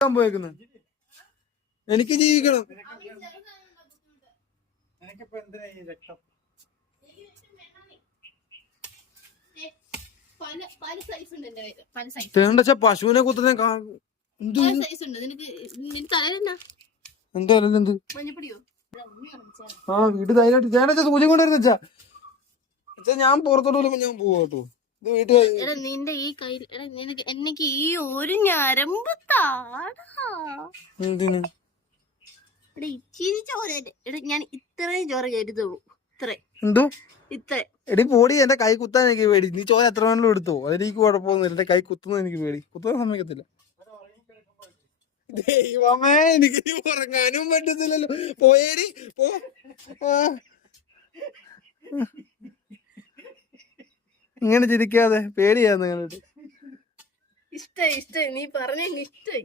പോയേക്കുന്നു. എനിക്ക് ജീവിക്കണം. തേണ്ടച്ച പശുവിനെ കുത്തുന്ന എന്താ എന്ത് ആ വീട് ധൈര്യമായിട്ട് ചേട്ടാ സൂചി കൊണ്ടുവരുന്ന വെച്ചാ ഞാൻ പുറത്തോട്ട് പോലും ഞാൻ പോവാ കേട്ടോ. ഇത് വീട്ടിൽ നിന്റെ ഈ കയ്യിൽ എനിക്ക് ഈ ഒരു ഞരമ്പ് താടാ. എന്തിന് ഇച്ചിരി ചോര ഞാൻ ഇത്രയും ചോര കരുതുള്ളൂ. എന്തോ ഇത്ര എടി പോടി. എന്റെ കൈ കുത്താൻ എനിക്ക് പേടി. നീ ചോര എത്ര വേണമെങ്കിലും എടുത്തോ, അതെനിക്ക് കുഴപ്പമൊന്നുമില്ല. എന്റെ കൈ കുത്തുന്നത് എനിക്ക് പേടി. കുത്താൻ സമ്മതിക്കത്തില്ല. ദൈവമേ എനിക്ക് ഉറങ്ങാനും പറ്റത്തില്ലല്ലോ. പോയേടി പോ. ഇങ്ങനെ ചിരിക്കാതെ പേടിയാന്ന്. ഇഷ്ടായി നീ പറഞ്ഞ ഇഷ്ടായി.